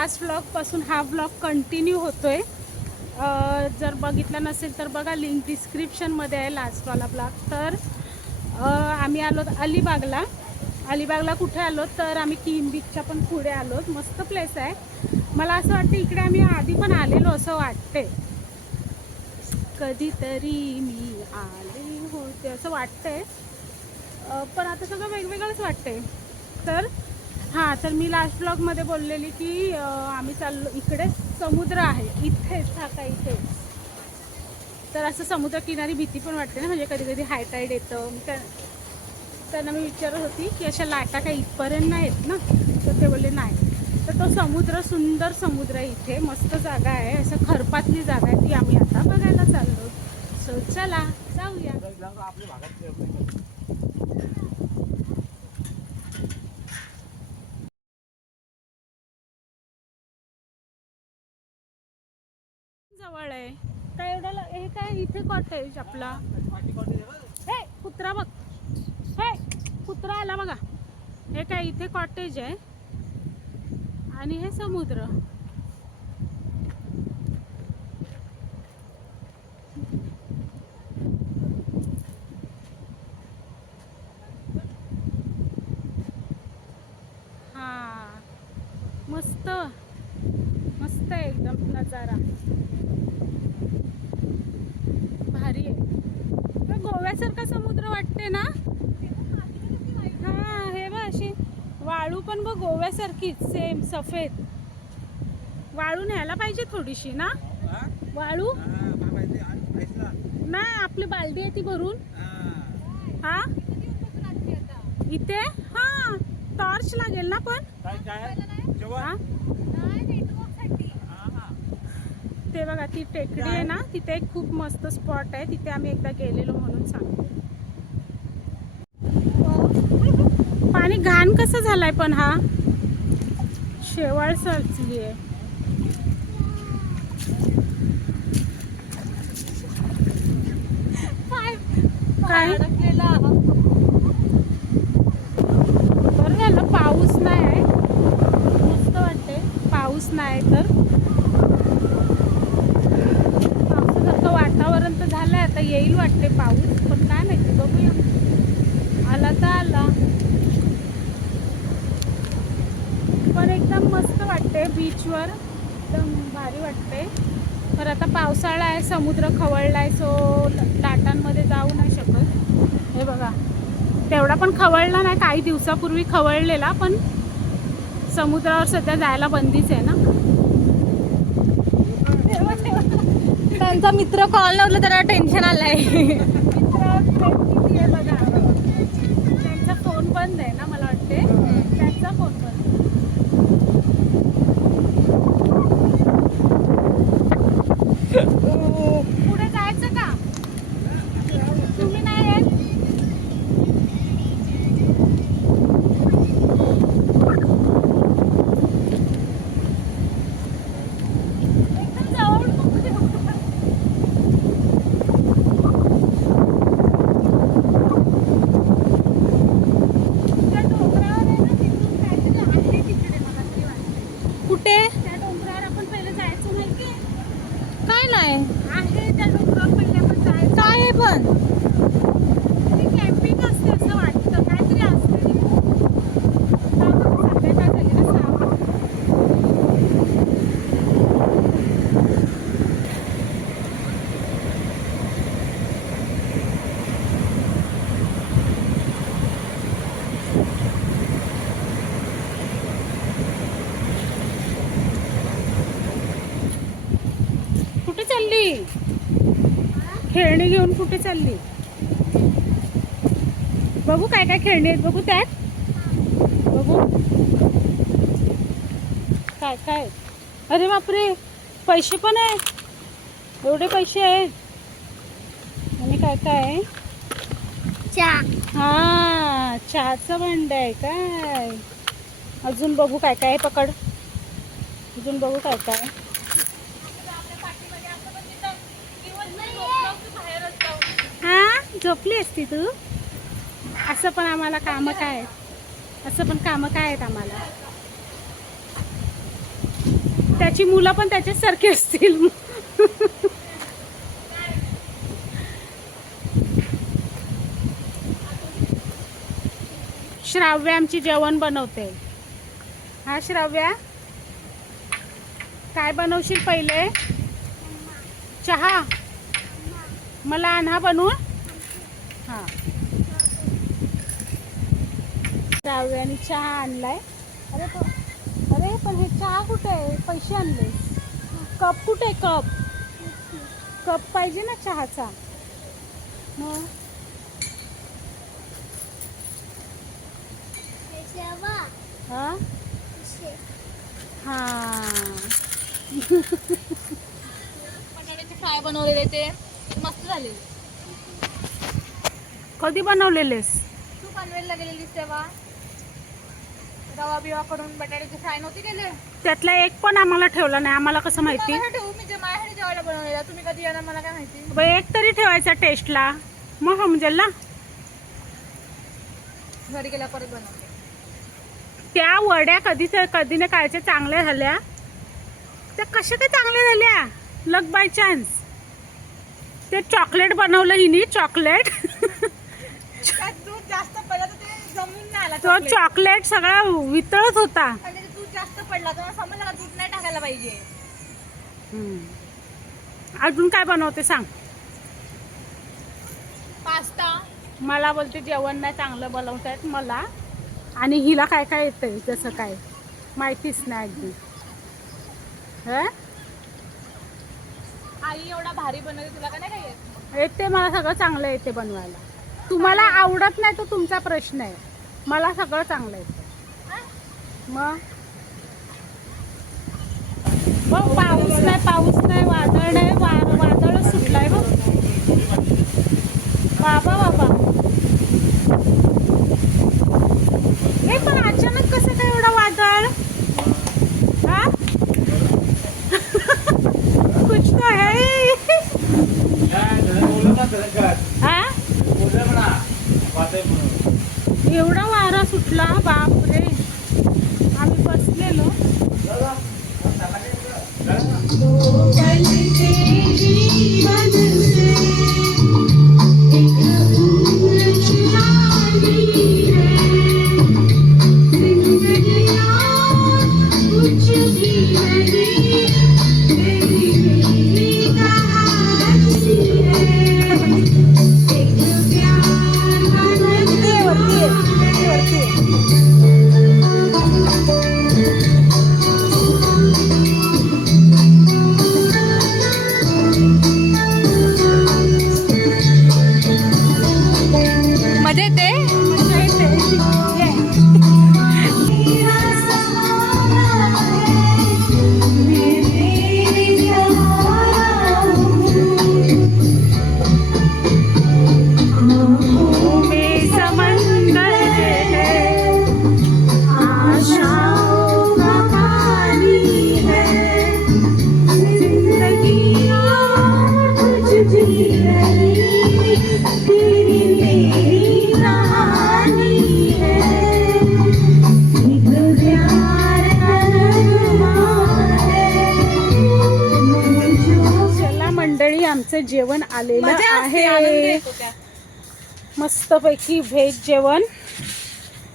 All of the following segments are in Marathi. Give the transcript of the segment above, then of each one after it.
लास्ट व्लॉगपासून हा व्लॉग कंटिन्यू होतोय. जर बघितलं नसेल तर बघा, लिंक डिस्क्रिप्शनमध्ये आहे लास्टवाला ब्लॉग. तर आम्ही आलो अलिबागला. अलिबागला कुठे आलो तर आम्ही किम बीचच्या पण पुढे आलो. मस्त प्लेस आहे. मला असं वाटतं इकडे आम्ही आधी पण आलेलो असं वाटते, कधीतरी मी आले होते असं वाटतंय. पण आता सगळं वेगवेगळंच वाटतंय. तर हां, तर मी लास्ट ब्लॉगमध्ये बोललेली की आम्ही चाललो इकडे, समुद्र आहे इथेच, हा का इथेच. तर असं समुद्रकिनारी भीती पण वाटते ना, म्हणजे कधी कधी हाय टाईड येतं. त्यांना मी विचारत होती की अशा लाटा काही इथपर्यंत नाही आहेत ना, तर ते बोलले नाही. तर तो समुद्र, सुंदर समुद्र आहे इथे, मस्त जागा आहे, असं खरपातली जागा आहे, ती आम्ही आता बघायला चाललो. सो चला जाऊया. जवळ आहे काय एवढं, हे काय इथे कॉटेज आपला. हे कुत्रा बघ, हे कुत्रा आला बघा. हे काय इथे कॉटेज आहे आणि हे समुद्र. हा मस्त मस्त आहे एकदम नजारा, भारी आहे. गोव्यासारखा समुद्र वाटते ना. हा हे बघ, अशी वाळू पण बघ गोव्यासारखीच सेम सफेद. वाळू न्यायला पाहिजे थोडीशी ना. वाळू नाही, आपली बालदी आहे ती भरून. हा इथे हा टॉर्च लागेल ना पण. ते बघा ती टेकडी आहे ना, तिथे एक खूप मस्त स्पॉट आहे, तिथे आम्ही एकदा गेलेलो म्हणून सांगते. पाणी घाण कसं झालंय पण, हा शेवाळ सरचली आहे. काय बरं झालं पाऊस नाही आहे, मस्त वाटते. पाऊस नाही तर पावसासारखं वातावरण तर झालंय, आता येईल वाटते पाऊस, पण काय माहिती, बघूया. आला तर आला, पण एकदम मस्त वाटते बीचवर, एकदम भारी वाटते. तर आता पावसाळा आहे, समुद्र खवळलाय, सो लाटांमध्ये जाऊ नाही शकत. हे बघा, तेवढा पण खवळला नाही, काही दिवसापूर्वी खवळलेला, पण समुद्रावर सध्या जायला बंदीच आहे ना. त्यांचा मित्र कॉल लावला, त्याला टेन्शन आलंय. मित्र बघा, त्यांचा फोन बंद आहे ना, मला वाटते त्यांचा फोन बंद. पुढे जायचं का तुम्ही, नाही येत? एकदम जवळ त्या डोंगरावर आहे ना, तिथून काहीतरी आहे तिकडे, मला तरी वाटतं. कुठे? त्या डोंगरावर आपण पहिले जायचं नाही की काय नाही आहे, त्या डोंगरावर पहिले आपण जायचं. काय आहे पण ती कॅम्पिंग असते असं वाटतं, काहीतरी असते तिथे. संध्याकाळ झाली ना, 6 वाजता. कुठे चालली? खेळणी घेऊन कुठे चालली? बघू काय काय खेळणी आहेत, बघू त्यात, बघू काय काय. अरे बापरे, पैसे पण आहे, एवढे पैसे आहे. आणि काय काय आहे? हा, चहाचं भांड आहे काय. अजून बघू काय काय आहे, पकड. अजून बघू काय काय. हा, झोपली असती तू. असं पण आम्हाला कामं काय आहेत, असं पण कामं काय आहेत आम्हाला. त्याची मुलं पण त्याच्याच सारखी असतील. श्राव्या आमची जेवण बनवते. हा श्राव्या, काय बनवशील पहिले? चहा. मला आणा बनवून. हा, श्राव्याने चहा आणलाय. अरे पण हे चहा कुठे आहे? पैसे आणले. कप कुठे आहे? कप पाहिजे ना चहाचा. मग हा हा बटाट्याचे फ्राय बनवलेले ते मस्त झालेले. कधी बनवलेलेस? तू पनवेलला गेलेलीस तेव्हा रवा बिवा करून बटाट्याचे फ्राय नव्हते केले. त्यातला एक पण आम्हाला ठेवला नाही. आम्हाला कसं माहिती? ठेवू मी जे माझ्यासाठी जेवायला बनवलेला. तुम्ही कधी येणार मला काय माहिती. बाई एक तरी ठेवायचा टेस्टला, मग समजेल ना. घरी गेल्या परत बनवते. त्या वड्या कधी ना कायच्या चांगल्या झाल्या. त्या कशा काय चांगल्या झाल्या? लक बाय चान्स. ते चॉकलेट बनवलं हिनी, चॉकलेट. दूध जास्त पडला तर ते जमून नाही आला. तो चॉकलेट सगळा वितळत होता. आणि दूध जास्त पडला तर समजलं का दूध नाही टाकायला पाहिजे. अजून काय बनवते सांग? पास्ता. मला बोलते जेवण नाही चांगलं बनवतायत मला, आणि हिला काय काय येतंय जसं काय माहितीच नाही अगदी. आई एवढा भारी बनवते, तुला का नाही काय येत? येते मला सगळं चांगलं येते बनवायला. तुम्हाला आवडत नाही तो तुमचा प्रश्न आहे. मला सगळं चांगलं येतं. मग पाऊस नाही वादळ नाही, वादळ सुटलाय बघ. बाबा हे पण अचानक कसं काय एवढं वादळ? हा कुछ तो है. हा एवढा वारा सुटला बापरे. आम्ही बसलेलो. मजा येते. आमचं जेवण आलेलं आहे. मस्तपैकी व्हेज जेवण.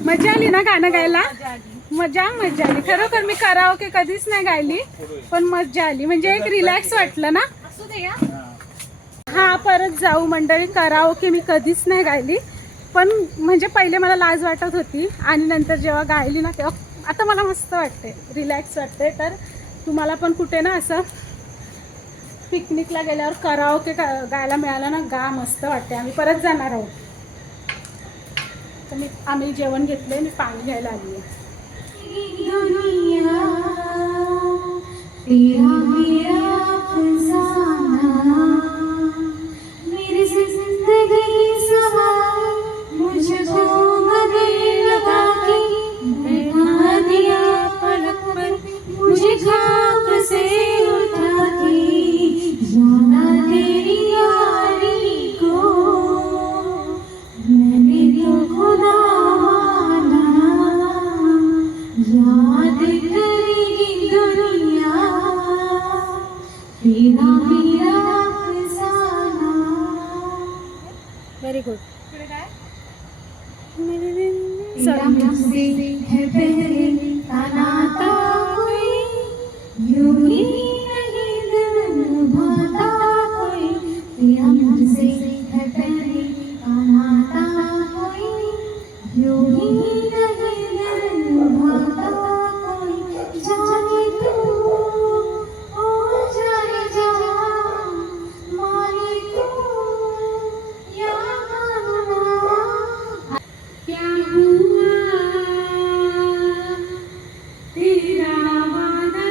मजा आली ना गाणं गायला? मजा आली खरोखर. मी कराओके कधीच नाही गायली, पण मजा आली. म्हणजे एक रिलॅक्स वाटलं ना. हा परत जाऊ मंडळी. कराओके मी कधीच नाही गायली, पण म्हणजे पहिले मला लाज वाटत होती, आणि नंतर जेव्हा गायली ना तेव्हा आता मला मस्त वाटते, रिलॅक्स वाटते. तर तुम्हाला पण कुठे ना असं पिकनिकला गेल्यावर कराओके गायला मिळालं ना, गा मस्त वाटते. आम्ही परत जाणार आहोत. तर आम्ही जेवण घेतले, मी पाणी घ्यायला आली आहे. याद करेगी दुनिया। तेरा मेरा अफसाना। Very good. तेरा मुझसे है पहले का नाता कोई, यूं ही नहीं दिल निभाता कोई। तेरा मुझसे है पहले का नाता कोई, यूं ही नहीं दिल निभाता कोई। जाने तू हो जाए जहाँ, माने तू या ना। क्या हुआ तेरा वादा,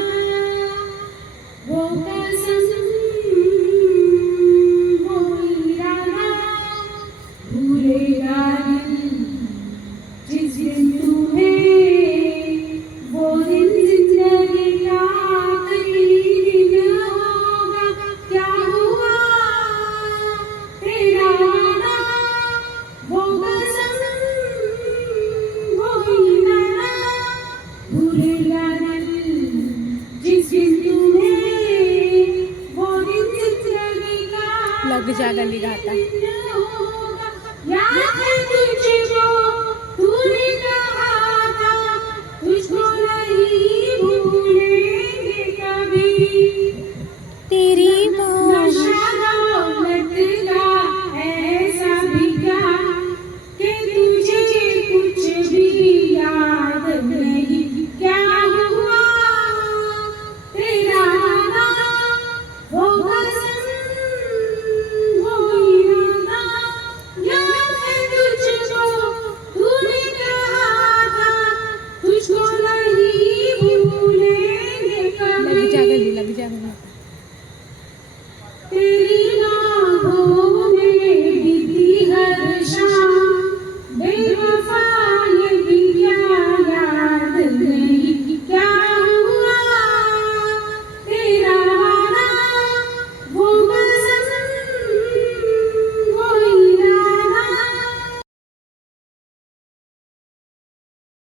वो कसम, वो इरादा, भूलेगा दिल जिस दिन तुम्हें, वो दिन जिंदगी का आखिरी दिन होगा। क्या हुआ तेरा वादा, वो कसम, वो इरादा, भूलेगा दिल जिस दिन तुम्हें, वो दिन जिंदगी का लग जा गली गाता. होगा। याद है तुझको तूने कहा था, तुझको नहीं भूलेंगे कभी। तेरी नशा दौलत का ऐसा भी क्या कि तुझे कुछ भी याद नहीं। क्या हुआ तेरा वादा, वो कसम, वो इरादा, याद है तुझको तूने कहा था, तुझको नहीं भूलेंगे लग कभी। जा गली, लग जा गली.